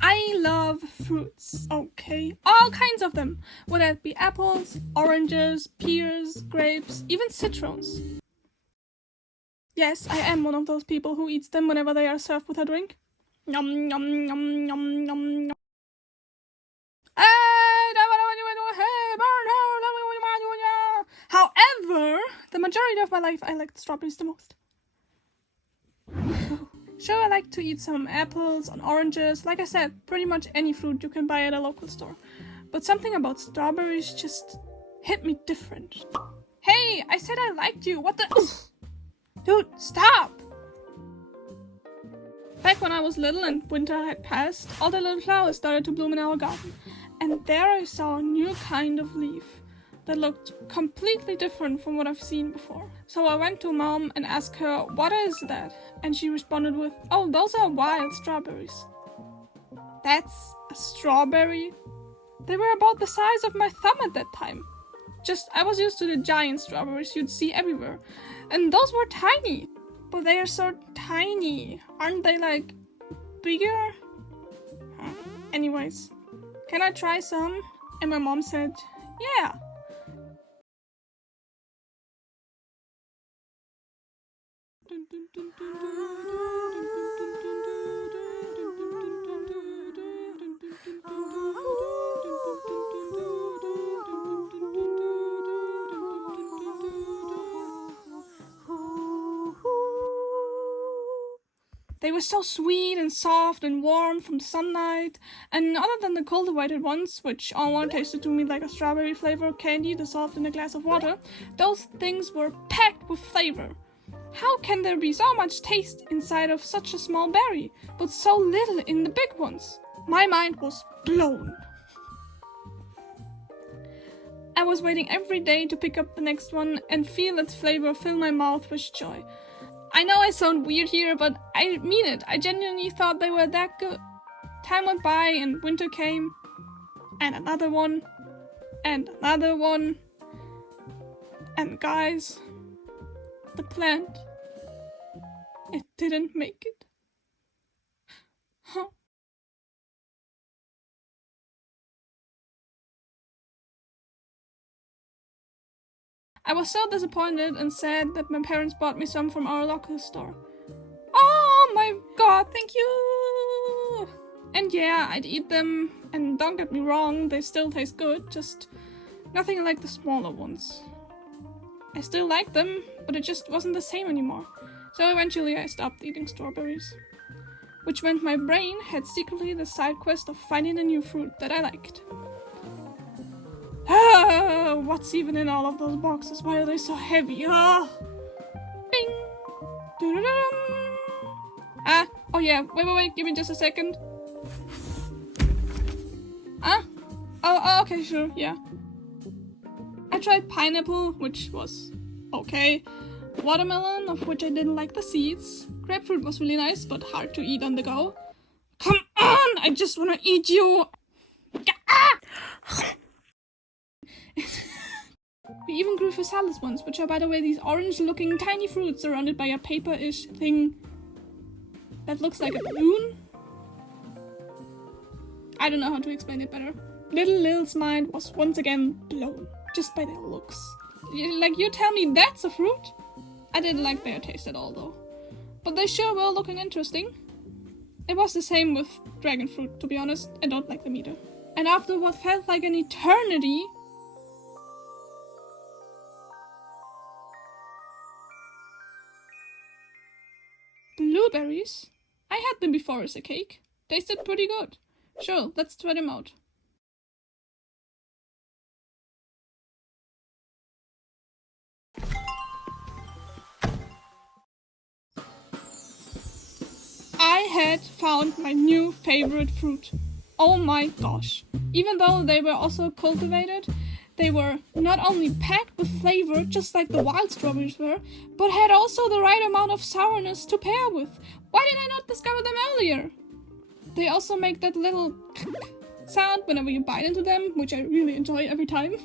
I love fruits, okay? All kinds of them. Whether it be apples, oranges, pears, grapes, even citrons. Yes, I am one of those people who eats them whenever they are served with a drink. Yum, yum, yum, yum, yum, yum. However, the majority of my life I liked strawberries the most. Sure, I like to eat some apples and oranges. Like I said, pretty much any fruit you can buy at a local store. But something about strawberries just hit me different. Hey, I said I liked you. What the? Dude, stop! Back when I was little and winter had passed, all the little flowers started to bloom in our garden. And there I saw a new kind of leaf that looked completely different from what I've seen before. So I went to Mom and asked her, what is that? And she responded with, oh, those are wild strawberries. That's a strawberry? They were about the size of my thumb at that time. I was used to the giant strawberries you'd see everywhere. And those were tiny. But they are so tiny. Aren't they like bigger? Huh. Anyways, can I try some? And my mom said, yeah. They were so sweet and soft and warm from the sunlight, and other than the cultivated ones, which all one tasted to me like a strawberry flavored candy dissolved in a glass of water, those things were packed with flavor. How can there be so much taste inside of such a small berry, but so little in the big ones? My mind was blown. I was waiting every day to pick up the next one and feel its flavor fill my mouth with joy. I know I sound weird here, but I mean it. I genuinely thought they were that good. Time went by and winter came. And another one. And another one. And guys, the plant, it didn't make it. Huh. I was so disappointed and sad that my parents bought me some from our local store. Oh my god, thank you! And yeah, I'd eat them, and don't get me wrong, they still taste good, just nothing like the smaller ones. I still like them, but it just wasn't the same anymore. So eventually I stopped eating strawberries. Which meant my brain had secretly the side quest of finding a new fruit that I liked. What's even in all of those boxes? Why are they so heavy? Bing! Oh yeah, wait, give me just a second. Oh, okay, sure, yeah. I tried pineapple, which was okay. Watermelon, of which I didn't like the seeds. Grapefruit was really nice, but hard to eat on the go. Come on! I just wanna eat you! We even grew physalis once, which are, by the way, these orange-looking tiny fruits surrounded by a paper-ish thing that looks like a balloon. I don't know how to explain it better. Little Lil's mind was once again blown, just by their looks. You tell me that's a fruit? I didn't like their taste at all, though. But they sure were looking interesting. It was the same with dragon fruit, to be honest. I don't like them either. And after what felt like an eternity, blueberries? I had them before as a cake. Tasted pretty good. Sure, let's try them out. I had found my new favorite fruit. Oh my gosh. Even though they were also cultivated, they were not only packed with flavor, just like the wild strawberries were, but had also the right amount of sourness to pair with. Why did I not discover them earlier? They also make that little sound whenever you bite into them, which I really enjoy every time.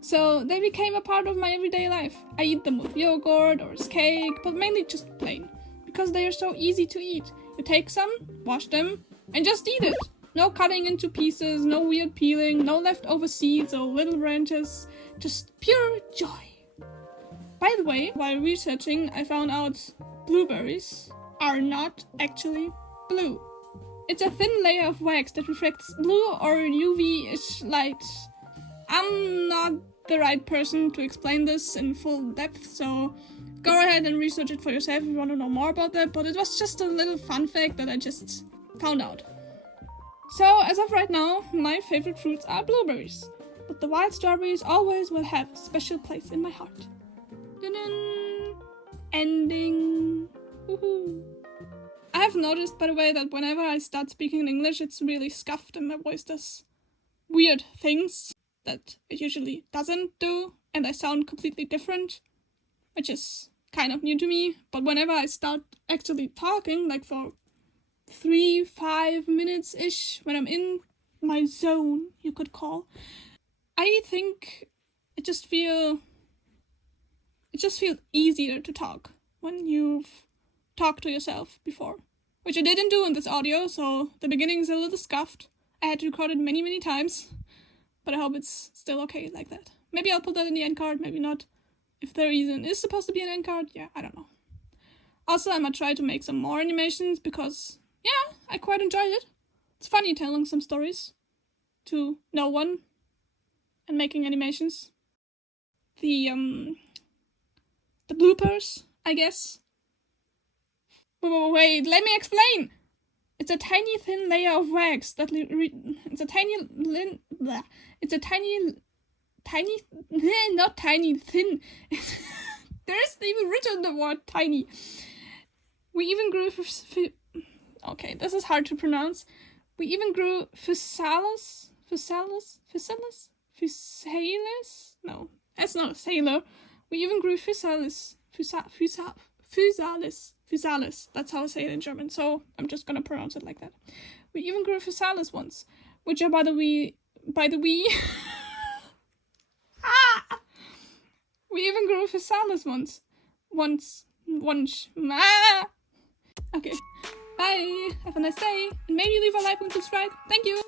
So they became a part of my everyday life. I eat them with yogurt or as cake, but mainly just plain, because they are so easy to eat. You take some, wash them, and just eat it. No cutting into pieces, no weird peeling, no leftover seeds or little branches, just pure joy. By the way, while researching, I found out blueberries are not actually blue. It's a thin layer of wax that reflects blue or UV-ish light. I'm not the right person to explain this in full depth, so go ahead and research it for yourself if you want to know more about that, but it was just a little fun fact that I just found out. So, as of right now, my favorite fruits are blueberries, but the wild strawberries always will have a special place in my heart. Dun-dun. Ending. Woohoo. I have noticed, by the way, that whenever I start speaking in English, it's really scuffed and my voice does weird things that it usually doesn't do, and I sound completely different, which is kind of new to me. But whenever I start actually talking, like for 3-5 minutes-ish, when I'm in my zone, you could call, I think it just feels easier to talk when you've talked to yourself before, which I didn't do in this audio, so the beginning is a little scuffed. I had to record it many times, but I hope it's still okay like that. Maybe I'll put that in the end card, maybe not. If there even is supposed to be an end card, yeah, I don't know. Also, I might try to make some more animations because, yeah, I quite enjoyed it. It's funny telling some stories to no one and making animations. The bloopers, I guess. Wait, let me explain! It's a tiny thin layer of wax that not tiny, thin. There's even written the word tiny. We even grew okay, this is hard to pronounce. We even grew physalis? No, that's not a sailor. We even grew physalis. That's how I say it in German, so I'm just gonna pronounce it like that. We even grew physalis once, which are by the way. We even grew physalis once. Okay, bye. Have a nice day, and maybe leave a like and subscribe. Thank you.